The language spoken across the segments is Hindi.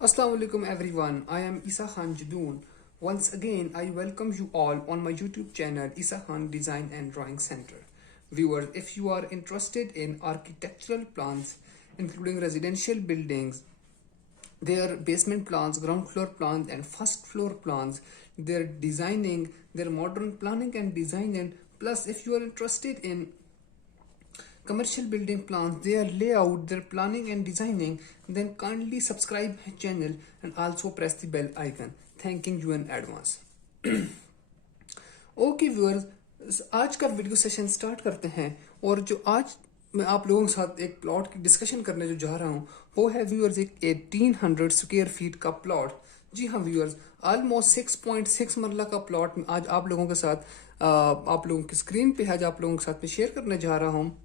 Assalamualaikum everyone, I am Isa Khan Jadoon. Once again, I welcome you all on my YouTube channel Isa Khan Design and Drawing Center. Viewers, if you are interested in architectural plans, including residential buildings, their basement plans, ground floor plans and first floor plans, their designing, their modern planning and design, and plus if you are interested in commercial building plans, their layout, their planning and designing, then kindly subscribe my channel and also press the bell icon. Thanking you in advance. Okay viewers, आज का वीडियो सेशन स्टार्ट करते हैं। और जो आज मैं आप लोगों के साथ एक प्लॉट की डिस्कशन करने जो जा रहा हूँ वो है व्यूअर्स एक 1800 स्क्वायर फीट का प्लॉट। जी हाँ व्यूअर्स, ऑलमोस्ट 6.6 मरला का प्लॉट में आज आप लोगों के साथ आप लोगों की स्क्रीन पे आज आप लोगों के साथ में शेयर करने जा रहा हूँ।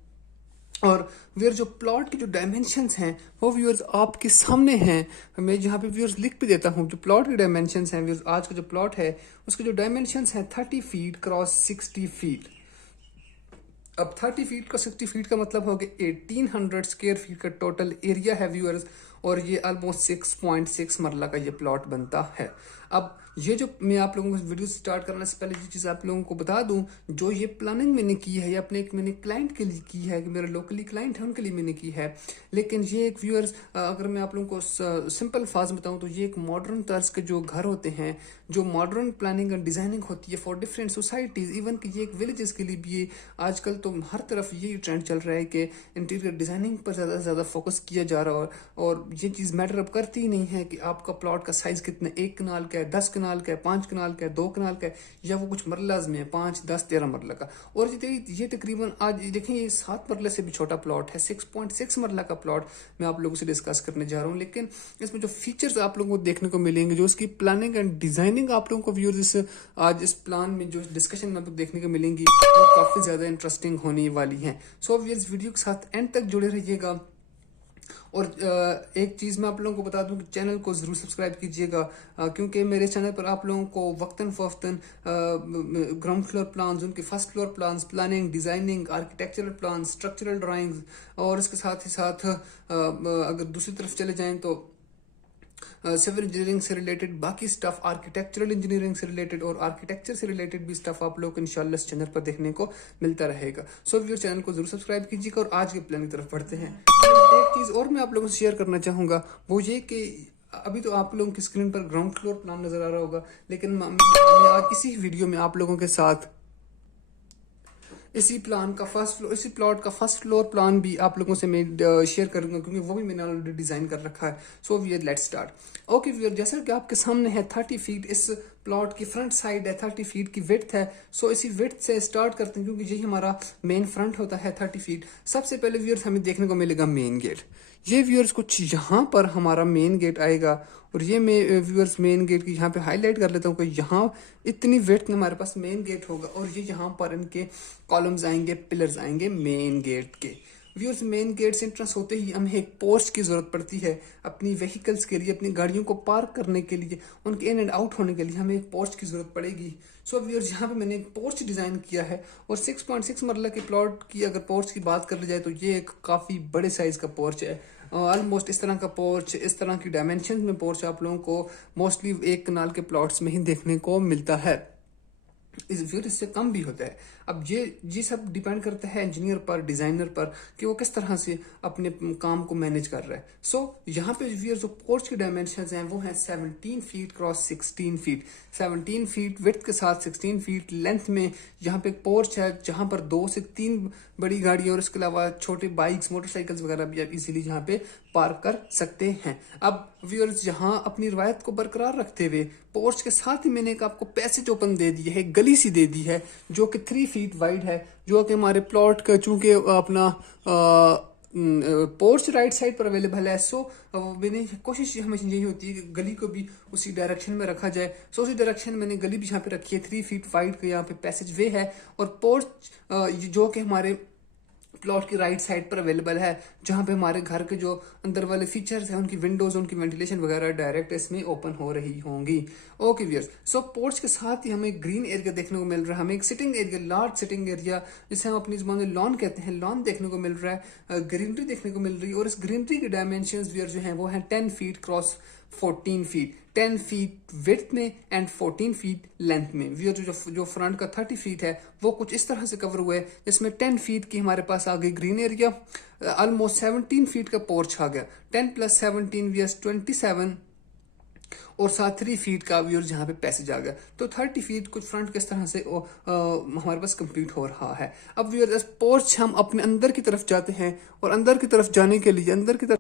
और व्यूअर्स जो प्लॉट की जो डायमेंशंस हैं वो व्यूअर्स आपके सामने हैं। मैं यहाँ पे व्यूअर्स लिख भी देता हूँ जो प्लॉट की डायमेंशंस हैं। व्यूअर्स आज का जो प्लॉट है उसके जो डायमेंशंस हैं 30 फीट क्रॉस 60 फीट। अब 30 फीट का 60 फीट का मतलब हो गया 1800 स्क्वायर फीट का टोटल एरिया है व्यूअर्स। और ये ऑलमोस्ट 6.6 मरला का ये प्लॉट बनता है। अब ये जो मैं आप लोगों को वीडियो स्टार्ट करने से पहले जो चीज़ आप लोगों को बता दूं, जो ये प्लानिंग मैंने की है ये अपने एक मैंने क्लाइंट के लिए की है कि मेरे लोकली क्लाइंट है उनके लिए मैंने की है। लेकिन ये एक व्यूअर्स अगर मैं आप लोगों को सिंपल फाज बताऊं तो ये एक मॉडर्न तर्ज के जो घर होते हैं, जो मॉडर्न प्लानिंग एंड डिजाइनिंग होती है फॉर डिफरेंट सोसाइटीज, इवन कि ये एक विलेजेस के लिए भी ये आजकल तो हर तरफ यही ट्रेंड चल रहा है कि इंटीरियर डिजाइनिंग पर ज़्यादा से ज़्यादा फोकस किया जा रहा है। और ये चीज़ मैटर अब करती ही नहीं है कि आपका प्लॉट का साइज कितना, 1 कनाल का है, 10 कनाल का है, 5 कनाल का है, 2 कनाल का है, या वो कुछ मरलाज में है 5, 10, 13 मरला का। और ये तकरीबन आज देखें ये 7 मरले से भी छोटा प्लॉट है, 6.6 मरला का प्लॉट मैं आप लोगों से डिस्कस करने जा रहा हूँ। लेकिन इसमें जो फीचर्स आप लोगों को देखने को मिलेंगे, जो उसकी प्लानिंग एंड डिजाइनिंग आप लोगों को व्यूअर्स आज इस प्लान में जो डिस्कशन में देखने को मिलेंगी वो काफ़ी ज़्यादा इंटरेस्टिंग होने वाली हैं। सो व्यूअर्स वीडियो के साथ एंड तक जुड़े रहिएगा। और एक चीज़ मैं आप लोगों को बता दूं कि चैनल को ज़रूर सब्सक्राइब कीजिएगा, क्योंकि मेरे चैनल पर आप लोगों को वक्तन फ़वक्तन ग्राउंड फ्लोर प्लान्स, उनके first floor plans, planning, designing, architectural plan, structural drawings, और इसके साथ ही साथ अगर दूसरी तरफ चले जाएं तो सिविल इंजीनियरिंग से रिलेटेड बाकी स्टफ, आर्किटेक्चरल इंजीनियरिंग से रिलेटेड और आर्किटेक्चर से रिलेटेड भी स्टफ आप लोग को इंशाल्लाह इस चैनल पर देखने को मिलता रहेगा। सो व्यूअर चैनल को जरूर सब्सक्राइब कीजिएगा। और आज के प्लान की तरफ बढ़ते हैं। एक चीज़ और मैं आप लोगों से शेयर करना चाहूँगा वो ये कि अभी तो आप लोगों की स्क्रीन पर ग्राउंड फ्लोर प्लान नजर आ रहा होगा, लेकिन मैं आज इसी वीडियो में आप लोगों के साथ इसी प्लॉट का फर्स्ट फ्लोर प्लान भी आप लोगों से मैं शेयर करूंगा, क्योंकि वो भी मैंने ऑलरेडी डिजाइन कर रखा है। So viewer let's start. Okay viewer, जैसा कि आपके सामने है 30 फीट इस प्लॉट की फ्रंट साइड है, 30 फीट की विड्थ है। सो इसी विड्थ से स्टार्ट करते हैं क्योंकि यही हमारा मेन फ्रंट होता है 30 फीट। सबसे पहले व्यूअर्स हमें देखने को मिलेगा मेन गेट। ये व्यूअर्स कुछ यहाँ पर हमारा मेन गेट आएगा। और ये मैं व्यूअर्स मेन गेट की यहाँ पे हाईलाइट कर लेता हूँ कि यहाँ इतनी विड्थ में हमारे पास मेन गेट होगा। और ये यहाँ पर इनके कॉलम्स आएंगे, पिलर्स आएंगे मेन गेट के। व्यूअर्स मेन गेट से एंट्रेंस होते ही हमें एक पोर्च की जरूरत पड़ती है अपनी व्हीकल्स के लिए, अपनी गाड़ियों को पार्क करने के लिए, उनके इन एंड आउट होने के लिए हमें एक पोर्च की जरूरत पड़ेगी। सो व्यूअर्स यहाँ पे मैंने एक पोर्च डिजाइन किया है। और 6.6 मरला के प्लॉट की अगर पोर्च की बात कर ली जाए तो ये एक काफी बड़े साइज का पोर्च है। ऑलमोस्ट इस तरह का पोर्च, इस तरह की डायमेंशन में पोर्च आप लोगों को मोस्टली 1 कनाल के प्लॉट्स में ही देखने को मिलता है। इससे कम भी होता है। अब ये सब डिपेंड करता है इंजीनियर पर, डिजाइनर पर कि वो किस तरह से अपने काम को मैनेज कर रहा है। सो यहाँ पे जो पोर्च की डायमेंशंस हैं वो हैं 17 feet cross 16 feet, 17 feet width के साथ 16 फीट लेंथ में यहाँ पे एक पोर्च है जहाँ पर 2 से 3 बड़ी गाड़ियाँ और इसके अलावा छोटे बाइक्स, मोटरसाइकिल्स वगैरह भी आप इजीली यहाँ पे पार्क कर सकते हैं। अब व्यूअर्स यहाँ अपनी रवायत को बरकरार रखते हुए पोर्च के साथ ही मैंने एक आपको पैसेज ओपन दे दिया है, गली सी दे दी है जो कि 3 फीट वाइड है, जो कि हमारे प्लॉट का चूंकि अपना पोर्च राइट साइड पर अवेलेबल है। सो मैंने कोशिश हमेशा यही होती है कि गली को भी उसी डायरेक्शन में रखा जाए। सो उसी डायरेक्शन मैंने गली भी यहाँ पे रखी है। 3 फीट वाइड का यहाँ पे पैसेज वे है। और पोर्च जो कि हमारे प्लॉट की राइट साइड पर अवेलेबल है, जहां पे हमारे घर के जो अंदर वाले फीचर्स हैं, उनकी विंडोज, उनकी वेंटिलेशन वगैरह डायरेक्ट इसमें ओपन हो रही होंगी। ओके व्यूअर्स, सो पोर्च के साथ ही हमें ग्रीन एरिया देखने को मिल रहा है, हमें एक sitting area, large sitting area जिसे हम अपनी जुबान में लॉन कहते हैं, लॉन देखने को मिल रहा है, ग्रीनरी देखने को मिल रही है। और इस ग्रीनरी के डायमेंशन व्यूअर जो है वो है 10 feet cross 14 feet, 10 feet width में एंड 14 फीट लेंथ में। व्यूअर जो फ्रंट का 30 फीट है वो कुछ इस तरह से कवर हुआ है, जिसमें 10 फीट की हमारे पास आ गई ग्रीन एरिया, ऑलमोस्ट 17 फीट का पोर्च आ गया, 10 प्लस 17 व्यूअर्स 27, और साथ 3 फीट का व्यूअर जहां पे पैसेज आ गया, तो 30 फीट कुछ फ्रंट किस तरह से हमारे पास कंप्लीट हो रहा है। अब व्यूअर पोर्च हम अपने अंदर की तरफ जाते हैं, और अंदर की तरफ जाने के लिए, अंदर की तरफ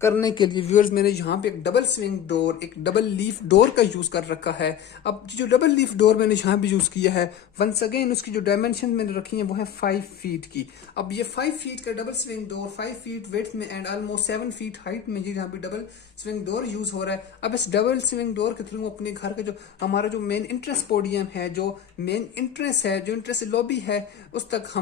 करने के लिए व्यूअर्स मैंने यहाँ पे एक डबल स्विंग डोर, एक डबल लीफ डोर का यूज कर रखा है। अब जो डबल लीफ डोर मैंने यहाँ पे यूज किया है, वंस अगेन उसकी जो डायमेंशन मैंने रखी है वो है 5 फीट की। अब ये 5 फीट का double swing door 5 feet width में एंड ऑलमोस्ट 7 फीट हाइट में, ये यहाँ पे डबल स्विंग डोर यूज हो रहा है। अब इस डबल स्विंग डोर के थ्रू अपने घर का जो हमारा जो मेन इंट्रेंस पोडियम है, जो मेन इंट्रेंस है, जो इंट्रेंस लॉबी है, उस तक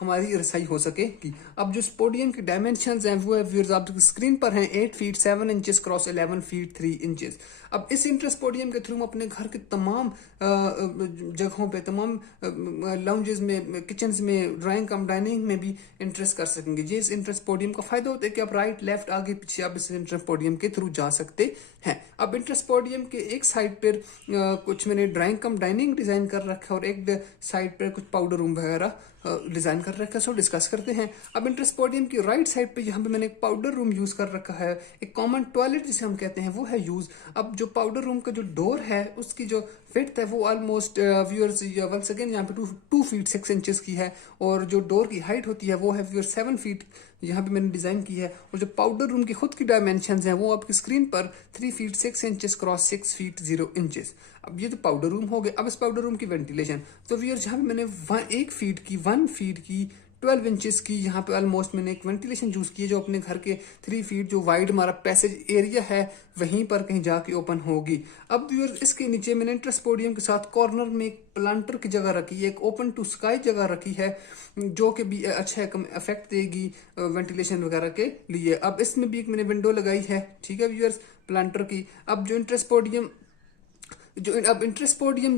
हमारी रसाई हो सकेगी। अब जो पोडियम की डायमेंशंस हैं वो है व्यूअर्स आप स्क्रीन पर हैं 8 feet 7 inches cross 11 feet 3 inches. अब इस इंट्रेंस पोडियम के थ्रू हम अपने घर के तमाम जगहों पे, तमाम लाउंजेस में, किचन में, ड्राइंग कम डाइनिंग में भी इंट्रेंस कर सकेंगे। ये इस इंट्रेंस पोडियम का फायदा होता है कि आप राइट लेफ्ट आगे पीछे आप इस इंट्रेंस पोडियम के थ्रू जा सकते हैं। अब इंट्रेंस पोडियम के एक साइड पर कुछ मैंने ड्राइंग कम डाइनिंग डिजाइन कर रखा है, और एक साइड पर कुछ पाउडर रूम वगैरह डिजाइन कर रखा है। सो डिस्कस करते हैं। अब इंट्रेंस पोडियम की राइट साइड पे यहाँ पे मैंने एक पाउडर रूम यूज कर रखा है, एक कॉमन टॉयलेट जिसे हम कहते हैं वो है यूज। अब जो पाउडर रूम का जो डोर है उसकी जो विड्थ है वो ऑलमोस्ट व्यूअर्स वंस अगेन यहाँ पे 2 फीट 6 इंचेस की है, और जो डोर की हाइट होती है वो है व्यूअर्स 7 फीट यहाँ पे मैंने डिजाइन की है। और जो पाउडर रूम की खुद की डायमेंशंस हैं वो आपकी स्क्रीन पर 3 feet 6 inches cross 6 feet 0 inches. अब ये तो पाउडर रूम हो गए। अब इस पाउडर रूम की वेंटिलेशन, तो व्यूअर्स जहाँ पे मैंने 1 फीट की 12 इंचेस की यहाँ पे ऑलमोस्ट मैंने एक वेंटिलेशन यूज की है, जो अपने घर के 3 फीट जो वाइड हमारा पैसेज एरिया है वहीं पर कहीं जाके ओपन होगी। अब व्यूअर्स इसके नीचे मैंने इंट्रेंस पोडियम के साथ कॉर्नर में एक प्लांटर की जगह रखी है, एक ओपन टू स्काई जगह रखी है, जो कि भी अच्छा इफेक्ट देगी वेंटिलेशन वगैरह के लिए। अब इसमें भी एक मैंने विंडो लगाई है, ठीक है व्यूअर्स, प्लांटर की। अब जो इंट्रेंस पोडियम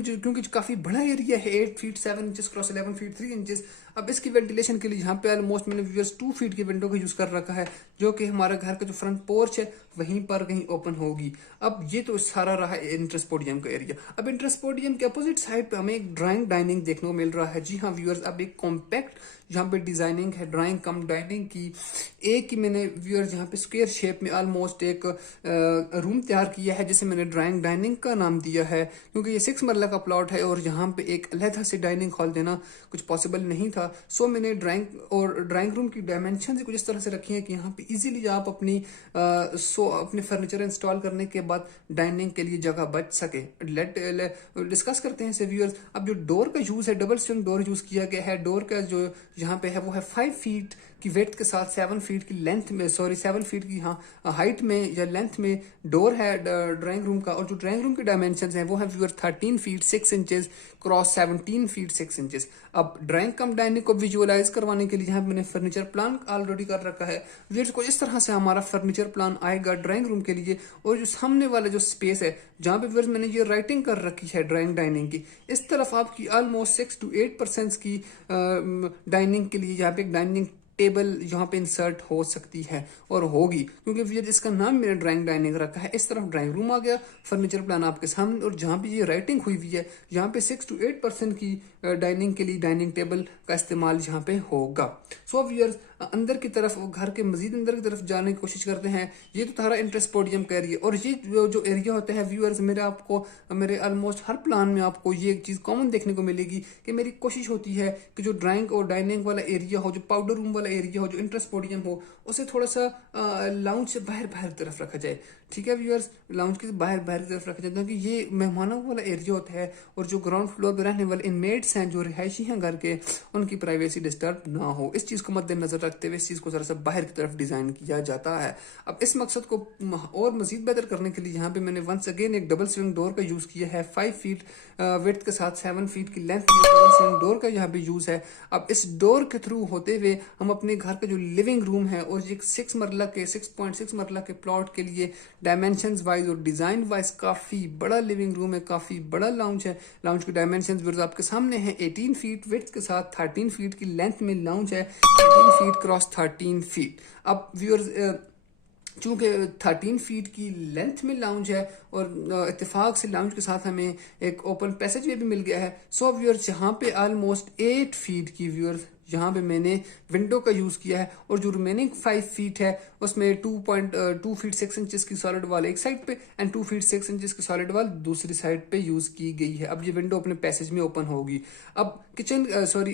क्योंकि काफी बड़ा एरिया है, 8 feet 7 inches cross 11 feet 3 inches. अब इसकी वेंटिलेशन के लिए यहाँ पे ऑलमोस्ट मैंने व्यूअर्स 2 फीट की विंडो का यूज कर रखा है, जो कि हमारे घर का जो फ्रंट पोर्च है वहीं पर कहीं ओपन होगी। अब ये तो सारा रहा इंट्रेंस पोडियम का एरिया। अब इंट्रेंस पोडियम के अपोजिट साइड पे हमें एक ड्राइंग डाइनिंग देखने को मिल रहा है। जी हाँ व्यूअर्स, अब एक कॉम्पैक्ट यहाँ पे डिजाइनिंग है ड्राइंग कम डाइनिंग की। एक ही मैंने व्यूअर्स यहाँ पे स्क्वायर शेप में ऑलमोस्ट एक रूम तैयार किया है, जिसे मैंने ड्राइंग डाइनिंग का नाम दिया है, क्योंकि ये 6 मरला का प्लॉट है और यहाँ पे एक अलहदा से डाइनिंग हॉल देना कुछ पॉसिबल नहीं था। सो मैंने ड्राइंग रूम की डायमेंशन कुछ इस तरह से रखी है कि यहाँ पे इजीली आप अपने फर्नीचर इंस्टॉल करने के बाद डाइनिंग के लिए जगह बच सके। डिस्कस करते हैं व्यूअर्स। अब जो डोर का यूज है, डबल स्विंग डोर यूज किया गया है। डोर का जो यहाँ पे है वो है 5 फीट की विड्थ के साथ 7 फीट की लेंथ में, 7 फीट की हाइट में या लेंथ में डोर है ड्राइंग रूम का। और जो ड्राइंग रूम के डायमेंशन है वो है viewer 13 feet 6 inches cross 17 feet 6 inches. अब ड्राइंग कम डाइनिंग को विजुअलाइज करवाने के लिए यहाँ मैंने फर्नीचर प्लान ऑलरेडी कर रखा है। व्यूअर्स को इस तरह से हमारा फर्नीचर प्लान आएगा ड्राइंग रूम के लिए। और जो सामने वाला जो स्पेस है जहाँ पे व्यूअर्स मैंने ये राइटिंग कर रखी है ड्राइंग डाइनिंग की, इस तरफ आपकी ऑलमोस्ट 6 to 8% की डाइनिंग के लिए यहाँ पे एक डाइनिंग टेबल यहाँ पे इंसर्ट हो सकती है और होगी, क्योंकि व्यूअर इसका नाम मैंने ड्राइंग डाइनिंग रखा है। इस तरफ ड्राइंग रूम आ गया, फर्नीचर प्लान आपके सामने, और जहाँ पे ये राइटिंग हुई हुई है यहाँ पे 6 to 8% की डाइनिंग के लिए डाइनिंग टेबल का इस्तेमाल यहाँ पे होगा। सो व्यूअर्स अंदर की तरफ, घर के मजीद अंदर की तरफ जाने की कोशिश करते हैं। ये तो थारा इंट्रेंस पोडियम का एरिया, और ये जो एरिया होता है व्यूअर्स मेरे ऑलमोस्ट हर प्लान में आपको ये एक चीज कॉमन देखने को मिलेगी कि मेरी कोशिश होती है कि जो ड्राइंग और डाइनिंग वाला एरिया हो, जो पाउडर रूम वाला एरिया हो, जो इंट्रेंस पोडियम हो, उसे थोड़ा सा लाउंज से बाहर बाहर की तरफ रखा जाए। ठीक है व्यूअर्स, लाउंज के बाहर बाहर की तरफ रखा जाए, क्योंकि ये मेहमानों वाला एरिया होता है, और जो ग्राउंड फ्लोर पर रहने वाले इनमेट्स हैं, जो रिहायशी हैं घर के, उनकी प्राइवेसी डिस्टर्ब ना हो। इस चीज को मद्देनजर रखते हुए इस चीज़ को ज़रा सा बाहर की तरफ डिज़ाइन किया जाता है। अब इस मकसद को और मज़ीद बेहतर करने के लिए यहाँ पे मैंने वंस अगेन एक डबल स्विंग डोर का यूज़ किया है। 5 फीट विड्थ के साथ 7 फीट की लेंथ में डबल स्विंग डोर का यहाँ पे यूज़ है। अब इस डोर के थ्रू होते हुए हम अपने घर का जो लिविंग रूम है और एक 6.6 मरला के प्लॉट के लिए डायमेंशंस वाइज और डिज़ाइन वाइज काफ़ी बड़ा लिविंग रूम है, काफ़ी बड़ा लाउंज है। लाउंज के डायमेंशंस व्यूअर्स आपके सामने हैं। 18 फीट विड्थ के साथ 13 फीट की लेंथ में लाउंज है, 18 फीट क्रॉस 13 फीट। अब व्यूअर्स चूंकि 13 फीट की लेंथ में लाउंज है और इत्तेफाक से लाउंज के साथ हमें एक ओपन पैसेज वे भी मिल गया है। सो व्यूअर्स यहाँ पे ऑलमोस्ट 8 फीट की व्यूअर्स यहाँ पे मैंने विंडो का यूज़ किया है और जो रिमेनिंग 5 फीट है उसमें 2.2 फीट 6 इंचेस की सॉलिड वॉल एक साइड पे एंड 2 फीट 6 इंचेस की सॉलिड वॉल दूसरी साइड पे यूज़ की गई है। अब ये विंडो अपने पैसेज में ओपन होगी। अब किचन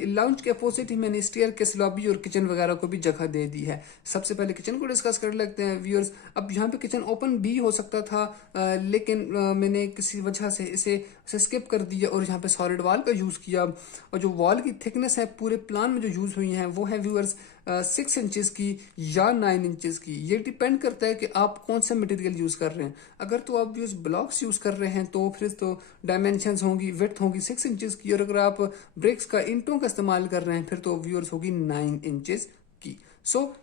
लाउंज के अपोजिट ही मैंने स्टेयर केस, लॉबी और किचन वगैरह को भी जगह दे दी है। सबसे पहले किचन को डिस्कस कर लेते हैं व्यूअर्स। अब यहाँ पे किचन ओपन भी हो सकता था लेकिन मैंने किसी वजह से इसे स्किप कर दिया और यहाँ पे सॉलिड वॉल का यूज़ किया। और जो वॉल की थिकनेस है पूरे प्लान में जो यूज़ हुई है वो है व्यूअर्स 6 इंचेस की या 9 इंचेस की। ये डिपेंड करता है कि आप कौन सा मटेरियल यूज़ कर रहे हैं। अगर तो आप व्यूअर्स ब्लॉक्स यूज़ कर रहे हैं तो फिर तो डायमेंशंस होंगी, विड्थ होगी 6 इंचेस की। और अगर आप ब्रिक्स का, ईंटों का इस्तेमाल कर रहे हैं फिर तो व्यूअर्स होगी 9 इंचेस की।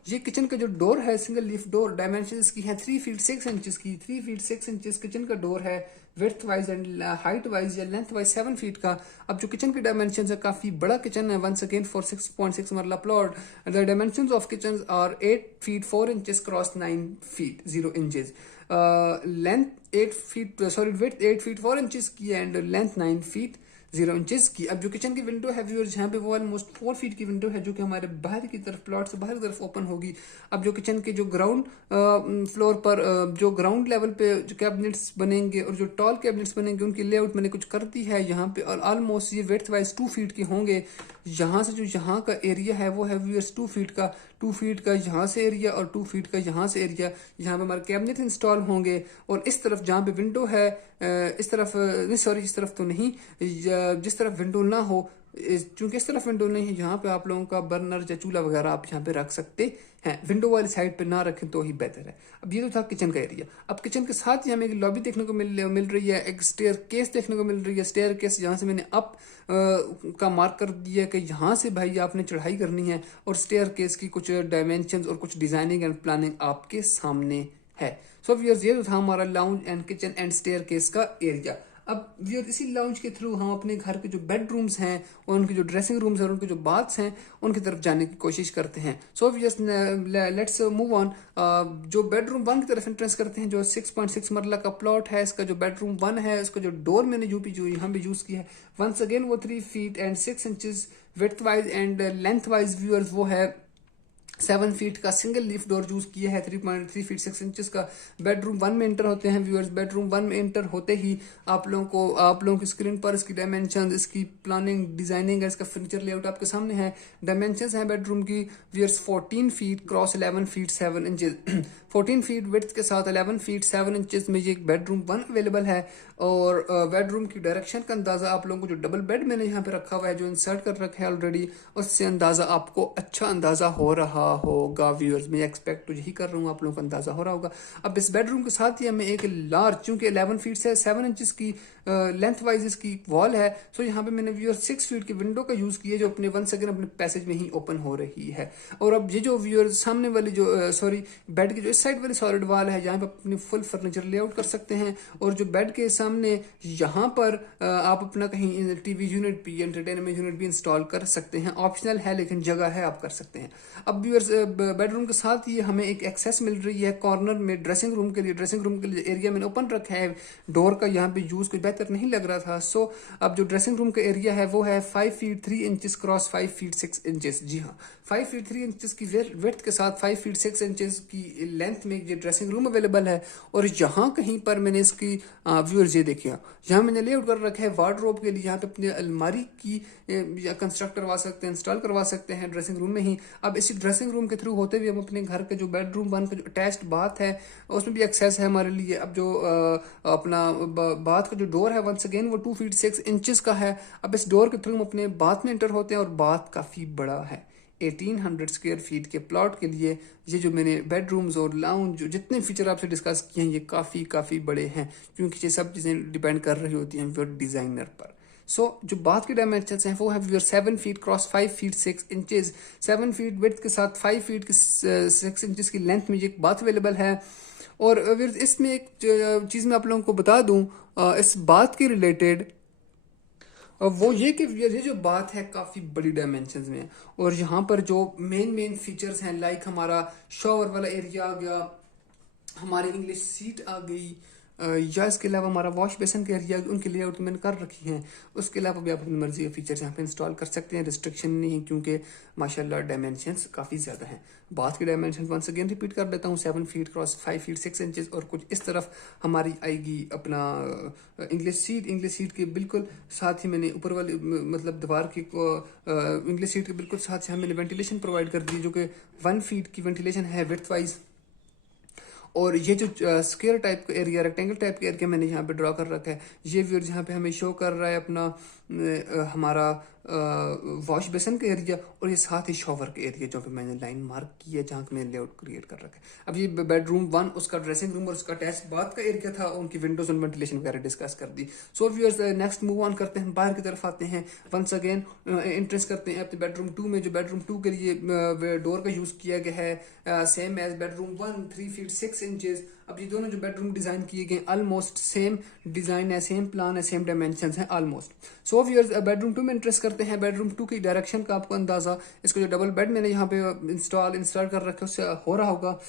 ये किचन का जो डोर है, सिंगल लीफ डोर, डायमेंशन इसकी है 3 फीट 6 इंचेस की। 3 फीट 6 इंचेस किचन का डोर है। Width wise and height wise या लेंथ वाइज 7 फीट का। अब जो किचन के डायमेंशन है काफी बड़ा किचन है। Once again for 6.6 marla plot the dimension of kitchen are 8 feet 4 inches cross 9 feet 0 inches. Length 8 feet width 8 feet 4 inches की एंड लेंथ 9 फीट 0 इंचेस की। अब जो किचन की विंडो है व्यूअर्स यहाँ पे वो ऑलमोस्ट 4 फीट की विंडो है जो कि हमारे बाहर की तरफ, प्लॉट से बाहर की तरफ ओपन होगी। अब जो किचन के जो ग्राउंड फ्लोर पर जो ग्राउंड लेवल पे जो कैबिनेट्स बनेंगे और जो टॉल कैबिनेट्स बनेंगे उनकी लेआउट मैंने कुछ कर दी है यहाँ पे। और ऑलमोस्ट ये विड्थ वाइज 2 फीट के होंगे। यहाँ से जो यहाँ का एरिया है वो है व्यूअर्स 2 फीट का। 2 फीट का यहाँ से एरिया और 2 फीट का यहाँ से एरिया। यहाँ पे हमारे कैबिनेट इंस्टॉल होंगे और इस तरफ जहाँ पे विंडो है इस तरफ नहीं, सॉरी इस तरफ तो नहीं, जिस तरफ विंडो ना हो, चूंकि इस तरफ विंडो नहीं है यहाँ पे आप लोगों का बर्नर या चूल्हा वगैरह आप यहाँ पे रख सकते हैं। विंडो वाली साइड पे ना रखें तो ही बेहतर है। अब ये तो था किचन का एरिया। अब किचन के साथ ही हमें एक लॉबी देखने को मिल रही है, एक स्टेयर केस देखने को मिल रही है। स्टेयर केस यहाँ से मैंने अप का मार्क कर दिया कि यहाँ से भाई आपने चढ़ाई करनी है और स्टेयर केस की कुछ डायमेंशन और कुछ डिजाइनिंग एंड प्लानिंग आपके सामने है। सो व्यूअर्स ये तो था हमारा lounge and kitchen and staircase का एरिया। अब व्यूअर्स इसी लाउंज के थ्रू हम अपने घर के जो बेडरूम्स हैं और उनके जो ड्रेसिंग रूम्स हैं और उनके जो बाथ्स हैं उनकी तरफ जाने की कोशिश करते हैं। So viewers let's move on. जो बेडरूम 1 की तरफ एंट्रेंस करते हैं, जो 6.6 मरला का प्लॉट है, इसका जो बेडरूम 1 है उसका जो डोर मैंने जो यहाँ पे यूज किया है वंस अगेन वो 3 feet and 6 inches width wise and length wise viewers वो है 7 फीट का सिंगल लीफ डोर यूज किया है। 3.3 फीट 6 इंचेस का बेडरूम 1 में एंटर होते हैं व्यूअर्स। बेडरूम 1 में एंटर होते ही आप लोगों की स्क्रीन पर इसकी डायमेंशन, इसकी प्लानिंग, डिजाइनिंग, इसका फर्नीचर लेआउट आपके सामने है। डायमेंशन है बेडरूम की viewers 14 feet cross 11 feet 7 inches. 14 feet width के साथ 11 फीट 7 इंचेस में ये एक बेडरूम 1 अवेलेबल है। और बेडरूम की डायरेक्शन का अंदाजा आप लोगों को जो डबल बेड मैंने यहाँ पे रखा हुआ है, जो इंसर्ट कर रखा है ऑलरेडी, उससे अंदाजा आपको अच्छा अंदाजा हो रहा होगा व्यूअर्स। मैं एक्सपेक्ट तो यही कर रहा हूँ, आप लोगों को अंदाजा हो रहा होगा। अब इस बेडरूम के साथ ही हमें एक लार्ज, चूंकि 11 फीट से 7 इंचेस की लेंथ वाइज इसकी वॉल है, सो यहाँ पे मैंने व्यूअर्स 6 फीट की विंडो का यूज किया जो अपने 1 सेकंड अपने पैसेज में ही ओपन हो रही है। और अब ये जो व्यूअर्स सामने वाली जो बेड की जो इस साइड वाली सॉलिड वॉल है, यहाँ पे अपनी फुल फर्नीचर लेआउट कर सकते हैं। और जो बेड के सामने यहाँ पर आप अपना कहीं टीवी यूनिट भी, एंटरटेनमेंट यूनिट भी इंस्टॉल कर सकते हैं। ऑप्शनल है लेकिन जगह है, आप कर सकते हैं। अब व्यूअर्स बेडरूम के साथ ही हमें एक एक्सेस मिल रही है कॉर्नर में ड्रेसिंग रूम के लिए। ड्रेसिंग रूम के लिए एरिया मैंने ओपन रखा है, डोर का यहाँ पे यूज कोई बेहतर नहीं लग रहा था। सो अब जो ड्रेसिंग रूम का एरिया है वो है 5 feet 3 inches cross 5 feet 6 inches. जी हाँ, 5 फीट 3 इंचेस की विड्थ के साथ 5 फीट 6 इंचेस की लेंथ में ये ड्रेसिंग रूम अवेलेबल है। और यहाँ कहीं पर मैंने इसकी व्यूअर्स ये देखिए, यहाँ मैंने लेआउट कर रखा है वार्डरोब के लिए। यहाँ पे अपने अलमारी की या कंस्ट्रक्ट करवा सकते हैं, इंस्टॉल करवा सकते हैं ड्रेसिंग रूम में ही। अब इसी ड्रेसिंग रूम के थ्रू होते हुए हम अपने घर के जो बेडरूम 1 का जो अटैच्ड बाथ है उसमें भी एक्सेस है हमारे लिए। अब जो अपना बाथ का जो डोर है वंस अगेन वो 2 फीट 6 इंचेस का है। अब इस डोर के थ्रू हम अपने बाथ में एंटर होते हैं और बाथ काफी बड़ा है, 1800 स्क्वायर फीट के प्लॉट के लिए ये जो मैंने बेडरूम्स और लाउंज जो जितने फीचर आपसे डिस्कस किए हैं ये काफ़ी बड़े हैं, क्योंकि ये सब चीज़ें डिपेंड कर रही होती हैं व्योर डिज़ाइनर पर। जो बाथ के डायमेंशन हैं वो है व्योर 7 feet cross 5 feet 6 inches, 7 feet width के साथ 5 फीट की 6 इंचेस की लेंथ में ये बाथ अवेलेबल है। और इसमें एक चीज़ मैं आप लोगों को बता दूं इस बात के रिलेटेड, वो ये कि ये जो बात है काफ़ी बड़ी डायमेंशंस में है। और यहाँ पर जो मेन फीचर्स हैं लाइक हमारा शॉवर वाला एरिया आ गया, हमारी इंग्लिश सीट आ गई, या इसके अलावा हमारा वॉश बेसन का एरिया, उनके लेआउट मैंने कर रखी हैं। उसके अलावा भी आप अपनी मर्जी के फीचर्स यहाँ पे इंस्टॉल कर सकते हैं, रिस्ट्रिक्शन नहीं है क्योंकि माशाल्लाह डायमेंशंस काफ़ी ज़्यादा हैं। बात की डायमेंशन वंस अगेन रिपीट कर देता हूँ, 7 फीट क्रॉस 5 फीट 6 इंचेस। और कुछ इस तरफ हमारी आएगी अपना इंग्लिश सीट के बिल्कुल साथ ही मैंने ऊपर वाली मतलब दीवार की इंग्लिश सीट के बिल्कुल साथ से मैंने वेंटिलेशन प्रोवाइड कर दी, जो कि 1 फीट की वेंटिलेशन है विड्थ वाइज। और ये जो स्क्वायर टाइप का एरिया, रेक्टेंगल टाइप का एरिया मैंने यहाँ पे ड्रॉ कर रखा है, ये व्यूअर यहाँ पे हमें शो कर रहा है अपना हमारा वॉश बेसन का एरिया, और ये साथ ही शॉवर का एरिया जो पे मैंने लाइन मार्क की है जहाँ मैंने लेआउट क्रिएट कर रखा है। अब ये बेडरूम 1 उसका ड्रेसिंग रूम और उसका अटैच बाथ का एरिया था, उनकी विंडोज और वेंटिलेशन वगैरह डिस्कस कर दी। So viewers next move on करते हैं, बाहर की तरफ आते हैं। वंस अगेन इंट्रेंस करते हैं अपने बेडरूम 2 में। जो बेडरूम 2 के लिए डोर का यूज किया गया है same as bedroom 1, 3 feet 6 inches. अब ये दोनों जो बेडरूम डिजाइन किए गए ऑलमोस्ट सेम डिजाइन है, सेम प्लान है, सेम डायमेंशंस हैं ऑलमोस्ट। सो व्यूअर्स बेडरूम 2 में इंटरेस्ट करते हैं। बेडरूम 2 की डायरेक्शन का आपको अंदाजा इसको जो डबल बेड मैंने यहाँ पे इंस्टॉल कर रखा है उससे हो रहा होगा।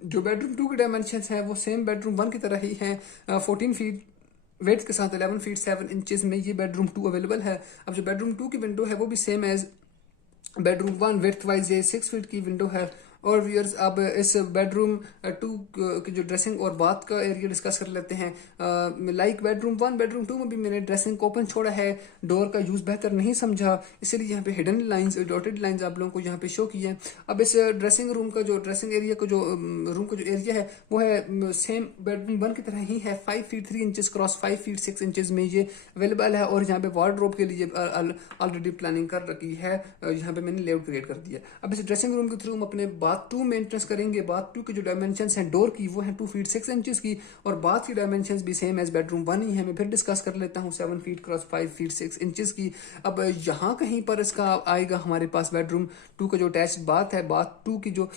जो बेडरूम 2 की डायमेंशंस हैं वो सेम बेडरूम 1 की तरह ही हैं, 14 फीट वेट के साथ 11 फीट 7 इंचेस में ये बेडरूम 2 अवेलेबल है। अब जो बेडरूम 2 की विंडो है वो भी same as bedroom 1, width wise ये 6 फीट की विंडो है। और व्यूअर्स अब इस बेडरूम 2 की जो ड्रेसिंग और बाथ का एरिया डिस्कस कर लेते हैं। लाइक बेडरूम 1, बेडरूम 2 में भी मैंने ड्रेसिंग को ओपन छोड़ा है, डोर का यूज बेहतर नहीं समझा, इसलिए यहाँ पे हिडन लाइंस, डॉटेड लाइंस आप लोगों को यहाँ पे शो की है। अब इस ड्रेसिंग रूम का जो ड्रेसिंग एरिया का जो रूम का जो एरिया है वो है सेम बेडरूम 1 की तरह ही है, 5 feet 3 inches cross 5 feet 6 inches में ये अवेलेबल है। और यहाँ पे वार्डरोब के लिए ऑलरेडी प्लानिंग कर रखी है, यहाँ पे मैंने लेआउट क्रिएट कर दिया। अब इस ड्रेसिंग रूम के थ्रू हम अपने बाथ 2 में एंट्रेंस करेंगे। बाथ 2 के जो डायमेंशंस हैं डोर की वो है 2 फीट 6 इंचेस की, और बाथ की डायमेंशंस भी सेम एज बेडरूम 1 ही है। मैं फिर डिस्कस कर लेता हूँ, 7 फीट क्रॉस 5 फीट 6 इंचेस की। अब यहाँ कहीं पर इसका आएगा हमारे पास बेडरूम 2 का जो अटैच बाथ है, बाथ 2 की जो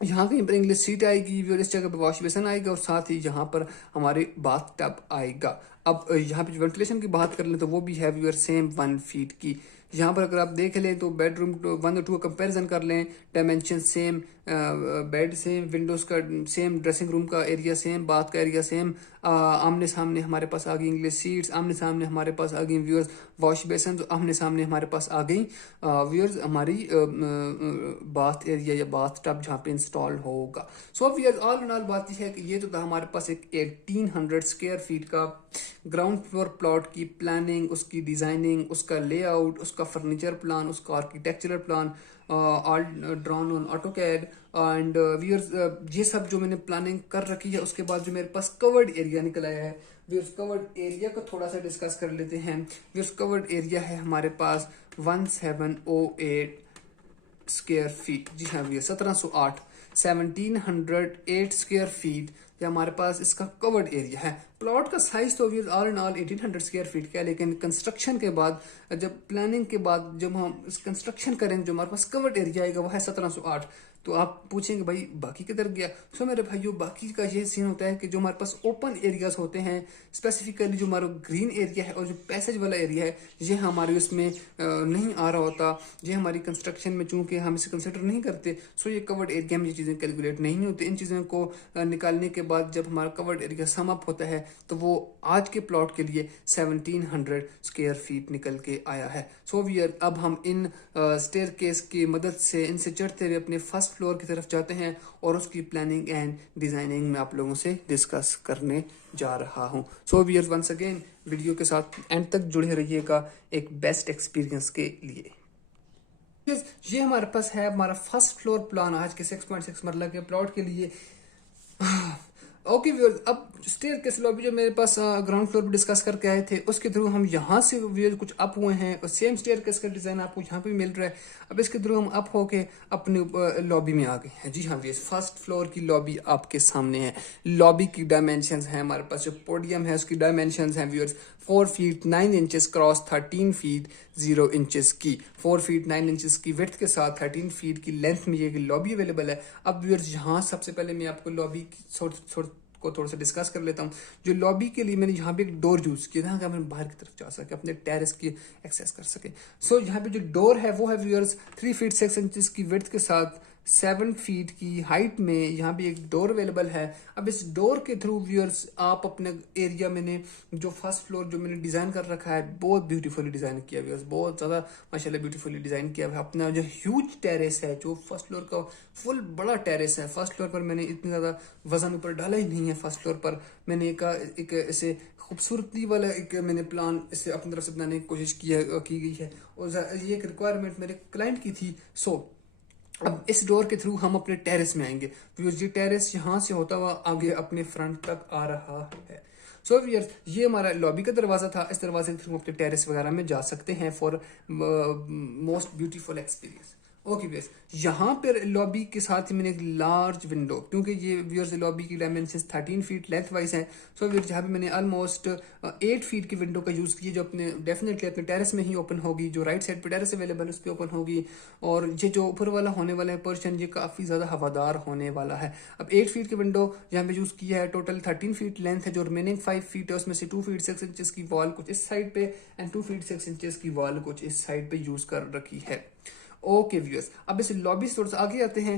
यहाँ कहीं पर इंग्लिश सीट आएगी और इस जगह पर वॉश बेसन आएगा, और साथ ही यहाँ पर हमारे बाथ टब आएगा। अब यहाँ पे जो वेंटिलेशन की बात कर लें तो वो भी है व्यूअर सेम 1 फीट की। यहाँ पर अगर आप देख लें तो बेडरूम 1 और 2 का कंपेरिजन कर लें, dimension same, bed same, Windows का सेम, ड्रेसिंग रूम का एरिया सेम, बाथ का एरिया सेम, आमने सामने हमारे पास आ गई इंग्लिश सीट्स, आमने सामने हमारे पास आ गई व्यूअर्स वॉश बेसन, तो आमने सामने हमारे पास आ गई व्यूअर्स हमारी बाथ एरिया या बाथ टब जहाँ पे इंस्टॉल होगा। So viewers all and all बात यह है कि ये तो था हमारे पास एक 1800 स्क्वायर फीट का ग्राउंड फ्लोर प्लॉट की प्लानिंग, उसकी डिजाइनिंग, उसका लेआउट, उसका फर्नीचर प्लान, उसका architectural plan all drawn on AutoCAD. And viewers ये सब जो मैंने प्लानिंग कर रखी है, उसके बाद जो मेरे पास कवर्ड एरिया निकल आया है, व्यूअर्स कवर्ड एरिया को थोड़ा सा डिस्कस कर लेते हैं। व्यूअर्स कवर्ड एरिया है हमारे पास 1708 स्क्वायर फीट। जी हाँ भैया 1708 स्क्वायर फीट ये हमारे पास इसका कवर्ड एरिया है। प्लॉट का साइज तो all in all 1800 square feet का है, लेकिन कंस्ट्रक्शन के बाद जब प्लानिंग के बाद जब हम इस कंस्ट्रक्शन करेंगे जो हमारे पास कवर्ड एरिया आएगा वो है 1708। तो आप पूछेंगे भाई बाकी किधर गया? सो मेरे भाइयों बाकी का ये सीन होता है कि जो हमारे पास ओपन एरियाज होते हैं, स्पेसिफिकली जो हमारा ग्रीन एरिया है और जो पैसेज वाला एरिया है, ये हमारे उसमें नहीं आ रहा होता। ये हमारी कंस्ट्रक्शन में चूंकि हम इसे कंसिडर नहीं करते, सो ये कवर्ड एरिया में ये चीज़ें कैलकुलेट नहीं होती। इन चीज़ों को निकालने के बाद जब हमारा कवर्ड एरिया सम अप होता है तो वो आज के प्लॉट के लिए 1700 स्क्वायर फीट निकल के आया है। सो व्यूअर अब हम इन स्टेयर केस की मदद से इनसे चढ़ते हुए अपने फर्स्ट फ्लोर की तरफ जाते हैं और उसकी प्लानिंग एंड डिजाइनिंग में आप लोगों से डिस्कस करने जा रहा हूं। So viewers once again video के साथ एंड तक जुड़े रहिएगा एक बेस्ट एक्सपीरियंस के लिए। ये हमारे पास है हमारा फर्स्ट फ्लोर प्लान आज के 6.6 मरला के प्लॉट के लिए। ओके व्यूअर्स, अब स्टेयरकेस लॉबी जो मेरे पास ग्राउंड फ्लोर पे डिस्कस करके आए थे उसके थ्रू हम यहाँ से व्यूअर्स कुछ अप हुए हैं और सेम स्टेयरकेस का डिजाइन आपको यहाँ पे मिल रहा है। अब इसके थ्रू हम अप होके अपने लॉबी में आ गए हैं। जी हाँ व्यूअर्स, फर्स्ट फ्लोर की लॉबी आपके सामने है। लॉबी की डायमेंशंस हैं हमारे पास, जो पोडियम है उसकी डायमेंशंस हैं viewers 4 feet 9 inches cross 13 feet 0 inches की, 4 फीट 9 इंचेस की विड्थ के साथ 13 फीट की लेंथ में ये लॉबी अवेलेबल है। अब व्यूअर्स यहाँ सबसे पहले मैं आपको लॉबी की थोड़ा सा डिस्कस कर लेता हूँ। जो लॉबी के लिए मैंने यहाँ पे एक डोर यूज किया था, मैं बाहर की तरफ जा सके, अपने टेरेस की एक्सेस कर सके। सो यहाँ पे जो डोर है वो है व्यूअर्स 3 फीट 6 इंचेस की विड्थ के साथ 7 फीट की हाइट में यहाँ पे एक डोर अवेलेबल है। अब इस डोर के थ्रू व्यूअर्स आप अपने एरिया मैंने जो फर्स्ट फ्लोर जो मैंने डिजाइन कर रखा है बहुत ब्यूटीफुली डिजाइन किया व्यूअर्स, बहुत ज्यादा माशाल्लाह ब्यूटीफुली डिजाइन किया है। अपना जो ह्यूज टेरेस है, जो फर्स्ट फ्लोर का फुल बड़ा टेरेस है, फर्स्ट फ्लोर पर मैंने इतनी ज्यादा वजन ऊपर डाला ही नहीं है। फर्स्ट फ्लोर पर मैंने एक ऐसे खूबसूरती वाला एक मैंने प्लान इसे अपनी तरफ से बनाने की कोशिश की गई है और ये एक रिक्वायरमेंट मेरे क्लाइंट की थी। सो अब इस डोर के थ्रू हम अपने टेरेस में आएंगे। व्यूअर्स ये टेरेस यहाँ से होता हुआ आगे अपने फ्रंट तक आ रहा है। सो व्यूअर्स ये हमारा लॉबी का दरवाजा था। इस दरवाजे के थ्रू अपने टेरेस वगैरह में जा सकते हैं for most beautiful experience. Okay viewers, यहाँ पर लॉबी के साथ ही मैंने एक लार्ज विंडो, क्योंकि ये व्यूअर्स लॉबी की डायमेंशन 13 फीट लेंथ वाइज है। सो व्यूअर्स यहाँ पे मैंने ऑलमोस्ट 8 फीट की विंडो का यूज किया, जो अपने डेफिनेटली अपने टेरेस में ही ओपन होगी, जो राइट साइड पे टेरेस अवेलेबल है उस पर ओपन होगी। और ये जो ऊपर वाला होने वाला है पोर्शन, ये काफी ज्यादा हवादार होने वाला है। अब 8 फीट की विंडो यहाँ पे यूज किया है। टोटल 13 फीट लेंथ है, जो रिमेनिंग 5 फीट है उसमें से 2 फीट 6 इंचेस की वॉल कुछ इस साइड पे एंड 2 फीट 6 इंचेस की वॉल कुछ इस साइड पे यूज कर रखी है। ओके व्यूअर्स, अब इस लॉबी से थोड़ा सा आगे आते हैं।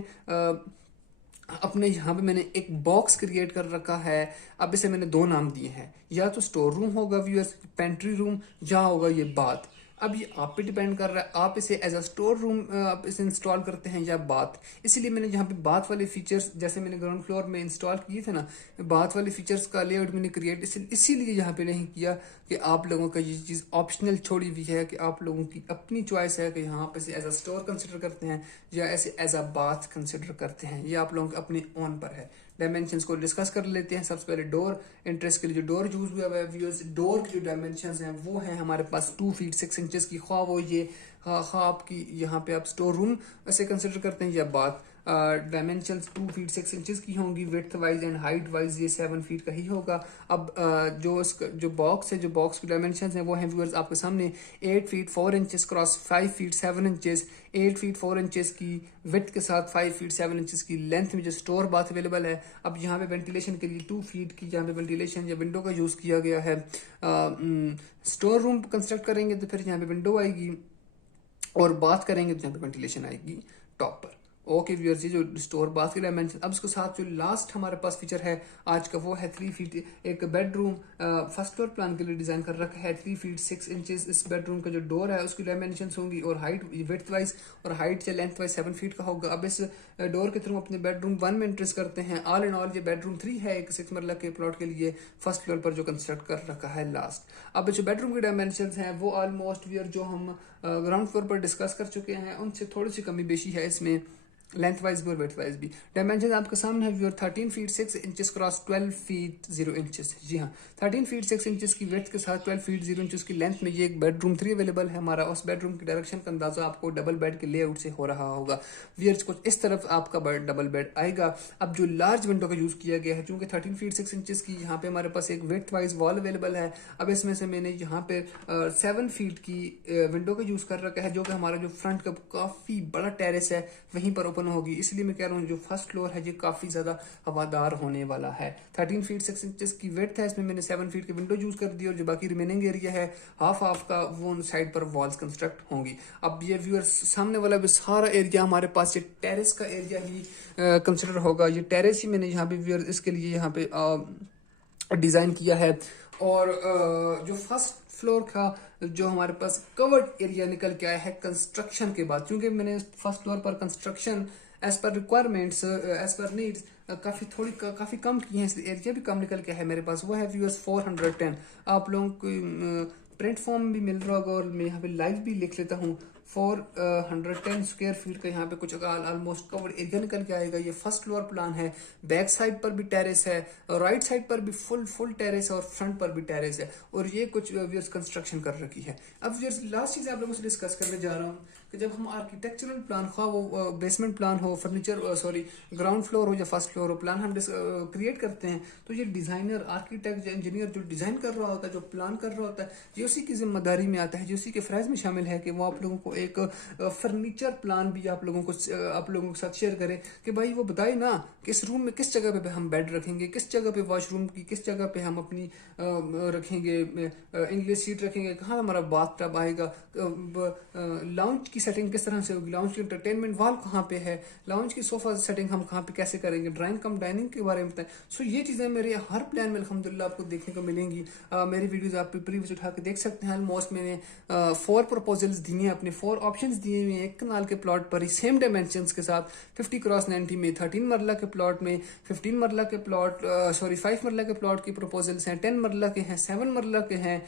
अपने यहाँ पे मैंने एक बॉक्स क्रिएट कर रखा है। अब इसे मैंने 2 नाम दिए हैं, या तो स्टोर रूम होगा व्यूअर्स, पेंट्री रूम, या होगा ये बाथ। अब ये आप पे डिपेंड कर रहा है, आप इसे एज अ स्टोर रूम आप इसे इंस्टॉल करते हैं या बाथ। इसीलिए मैंने यहाँ पे बाथ वाले फीचर्स, जैसे मैंने ग्राउंड फ्लोर में इंस्टॉल किए थे ना, बाथ वाले फीचर्स का लेआउट मैंने क्रिएट इसीलिए यहाँ पे नहीं किया कि आप लोगों का ये चीज़ ऑप्शनल छोड़ी हुई है, कि आप लोगों की अपनी चॉइस है कि यहाँ पे से एज अ स्टोर कंसिडर करते हैं या ऐसे एज अ बाथ कंसिडर करते हैं। ये आप लोगों के अपने ऑन पर है। डायमेंशंस को डिस्कस कर लेते हैं। सबसे पहले डोर इंटरेस्ट के लिए जो डोर यूज हुआ है व्यूअर्स, डोर की जो डायमेंशंस हैं वो हैं हमारे पास 2 फीट 6 इंचेस की, खा वो ये खा आपकी यहाँ पे आप स्टोर रूम ऐसे कंसिडर करते हैं या बात। डायमेंशंस 2 फीट 6 इंचेस की होंगी, width wise and height wise ये 7 फीट का ही होगा। अब जो बॉक्स है, जो बॉक्स की डायमेंशंस हैं वो हैं व्यूअर्स आपके सामने 8 feet 4 inches cross 5 feet 7 inches, 8 feet 4 inches की विड्थ के साथ 5 फीट 7 इंचेस की लेंथ में जो स्टोर बाथ अवेलेबल है। अब यहाँ पे वेंटिलेशन के लिए 2 फीट की यहाँ पे वेंटिलेशन या विंडो का यूज किया गया है। स्टोर रूम कंस्ट्रक्ट करेंगे तो फिर यहाँ पे विंडो आएगी, और बात करेंगे तो यहाँ पे वेंटिलेशन आएगी टॉप पर। ओके व्यूअर्स, ये जो स्टोर बाथ की डायमेंशन। अब इसके साथ जो लास्ट हमारे पास फीचर है आज का वो है 3 फीट एक बेडरूम फर्स्ट फ्लोर प्लान के लिए डिजाइन कर रखा है। 3 फीट 6 इंचेस इस बेडरूम का जो डोर है उसकी डायमेंशन होंगी, और हाइट विड्थ वाइज और हाइट या लेंथ वाइज 7 फीट का होगा। अब इस डोर के थ्रू अपने बेडरूम 1 में एंट्रेंस करते हैं। ऑल इन ऑल ये बेडरूम 3 है, एक 6 मरला के प्लॉट के लिए फर्स्ट फ्लोर पर जो कंस्ट्रक्ट कर रखा है लास्ट। अब जो बेडरूम की डायमेंशन हैं वो ऑलमोस्ट व्यूअर जो हम ग्राउंड फ्लोर पर डिस्कस कर चुके हैं उनसे थोड़ी सी कमी बेशी है इसमें, लेंथ वाइज भी और वेथ वाइज भी। डायमेंशन आपके सामने है viewer 13 feet 6 inches cross 12 feet 0 inches. जी हाँ, 13 फीट 6 इंचेस की वेथ के साथ 12 फीट 0 इंचेस की लेंथ में ये एक बेडरूम 3 अवेलेबल है हमारा। उस बेडरूम की डायरेक्शन का अंदाजा आपको डबल बेड के लेआउट से हो रहा होगा व्यूअर्स। कुछ इस तरफ आपका डबल बेड आएगा। अब जो लार्ज विंडो का यूज किया गया है, चूंकि 13 फीट 6 इंचेस की यहाँ पे हमारे पास एक वेथ वाइज वॉल अवेलेबल है। अब इसमें से मैंने यहाँ पे 7 फीट की विंडो का यूज कर रखा है, जो कि हमारा जो फ्रंट का काफी बड़ा टेरेस है वहीं पर ओपन होगी। इसलिए मैं कह रहा हूँ जो फर्स्ट फ्लोर है ये काफी ज्यादा हवादार होने वाला है। 13 फीट 6 इंचेस की विड्थ है, इसमें मैंने 7 फीट की विंडो यूज कर दी, और जो बाकी रिमेनिंग एरिया है हाफ हाफ का वो उन साइड पर वॉल्स कंस्ट्रक्ट होंगी। अब ये व्यूअर्स सामने वाला भी सारा एरिया हमारे पास ये टेरेस का एरिया ही कंसिडर होगा। ये टेरेस ही मैंने यहाँ पे व्यूअर्स इसके लिए यहाँ पे डिजाइन किया है। और जो फर्स्ट फ्लोर का जो हमारे पास कवर्ड एरिया निकल के आया है कंस्ट्रक्शन के बाद, क्योंकि मैंने फर्स्ट फ्लोर पर construction as per requirements as per needs काफी कम की है, इसलिए एरिया भी कम निकल के है मेरे पास। वो है व्यूअर्स 410। आप लोगों को प्रिंट फॉर्म भी मिल रहा होगा, और मैं यहाँ पे लाइव भी लिख लेता हूँ 410 स्क्वायर फीट का यहाँ पे कुछ ऑलमोस्ट कवर्ड एरिया निकल के आएगा। ये फर्स्ट फ्लोर प्लान है, बैक साइड पर भी टेरेस है, राइट साइड पर भी फुल टेरेस है और फ्रंट पर भी टेरेस है, और ये कुछ व्यूअर्स कंस्ट्रक्शन कर रखी है। अब व्यूअर्स लास्ट चीज आप लोगों से डिस्कस करने जा रहा हूँ कि जब हम आर्किटेक्चरल प्लान, खा वो बेसमेंट प्लान हो, फर्नीचर ग्राउंड फ्लोर हो या फर्स्ट फ्लोर हो, प्लान हम क्रिएट करते हैं, तो ये डिजाइनर, आर्किटेक्ट, इंजीनियर जो डिजाइन कर रहा होता है, जो प्लान कर रहा होता है, ये उसी की जिम्मेदारी में आता है, जो उसी के फराइज में शामिल है कि वो आप लोगों को एक फर्नीचर प्लान भी आप लोगों के साथ शेयर करे कि भाई वो बताए ना कि इस रूम में किस जगह पे हम बेड रखेंगे, किस जगह पे वॉशरूम की, किस जगह पे हम अपनी रखेंगे इंग्लिश सीट रखेंगे, कहाँ हमारा बाथ टब आएगा, लाउंज की सेटिंग किस तरह से होगी, लाउंज की एंटरटेनमेंट वॉल कहाँ पे है, लाउंज की सोफा सेटिंग हम कहाँ पे कैसे करेंगे, ड्राइंग कम डाइनिंग के बारे में बताएं। सो ये चीज़ें मेरे हर प्लान में अल्हम्दुलिल्लाह आपको देखने को मिलेंगी। मेरी वीडियोस आप प्रीव्यूज उठा के देख सकते हैं। ऑलमोस्ट मैंने 4 प्रपोजल्स दिए हैं, अपने 4 ऑप्शंस दिए हुए हैं एक कनाल के प्लॉट पर ही, सेम डायमेंशंस के साथ, 50x90 में, 13 मरला के प्लॉट में, 15 मरला के प्लॉट 5 मरला के प्लॉट की प्रपोजल्स हैं, 10 मरला के हैं, 7 मरला के हैं।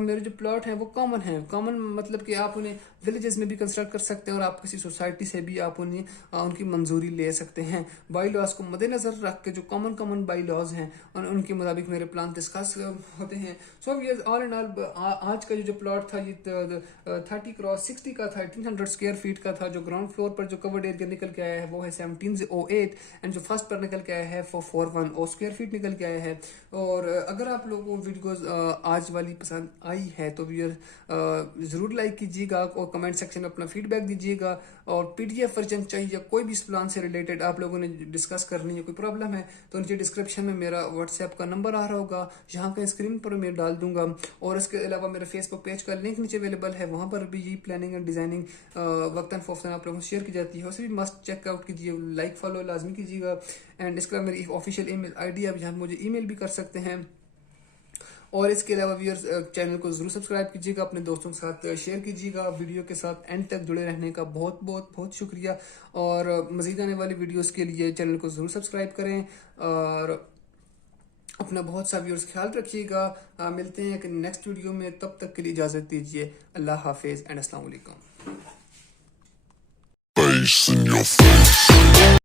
मेरे जो प्लॉट हैं वो कॉमन है, कॉमन मतलब कि आप उन्हें विलेजेस में भी कंस्ट्रक्ट कर सकते हैं और आप किसी सोसाइटी से भी आप उन्हें उनकी मंजूरी ले सकते हैं। बाई लॉज को मद्देनजर रख के जो कॉमन बाई लॉज हैं उनके मुताबिक मेरे प्लान डिस्कस होते हैं। सो ये ऑल एंड ऑल आज का जो प्लॉट था ये 30x60 का था, 1800 स्क्वायर फीट का था। जो ग्राउंड फ्लोर पर जो कवर्ड एरिया निकल के आया है वो है 1708 एंड जो फर्स्ट पर निकल के आया है 410 स्क्वायर फीट निकल के आया है। और अगर आप लोगों को वीडियोस आज वाली पसंद आई है तो ज़रूर लाइक कीजिएगा और कमेंट सेक्शन में अपना फीडबैक दीजिएगा। और पीडीएफ वर्जन चाहिए, कोई भी इस प्लान से रिलेटेड आप लोगों ने डिस्कस करनी है, कोई प्रॉब्लम है तो नीचे डिस्क्रिप्शन में मेरा व्हाट्सएप का नंबर आ रहा होगा, यहाँ का स्क्रीन पर मैं डाल दूंगा। और इसके अलावा मेरे फेसबुक पेज का लिंक नीचे अवेलेबल है, वहाँ पर भी ये प्लानिंग एंड डिजाइनिंग वक्तन फौक्तन आप लोगों से शेयर की जाती है, उसे भी मस्ट चेकआउट कीजिए, लाइक फॉलो लाजमी कीजिएगा। एंड इसके अलावा मेरी ऑफिशियल ईमेल आईडी आप जहाँ मुझे ईमेल भी कर सकते हैं। और इसके अलावा व्यूअर्स चैनल को जरूर सब्सक्राइब कीजिएगा, अपने दोस्तों के साथ शेयर कीजिएगा। वीडियो के साथ एंड तक जुड़े रहने का बहुत शुक्रिया। और मजीद आने वाली वीडियोस के लिए चैनल को जरूर सब्सक्राइब करें और अपना बहुत सा व्यूअर्स ख्याल रखिएगा। मिलते हैं कि नेक्स्ट वीडियो में, तब तक के लिए इजाज़त दीजिए। अल्लाह हाफिज़ एंड अस्सलाम वालेकुम।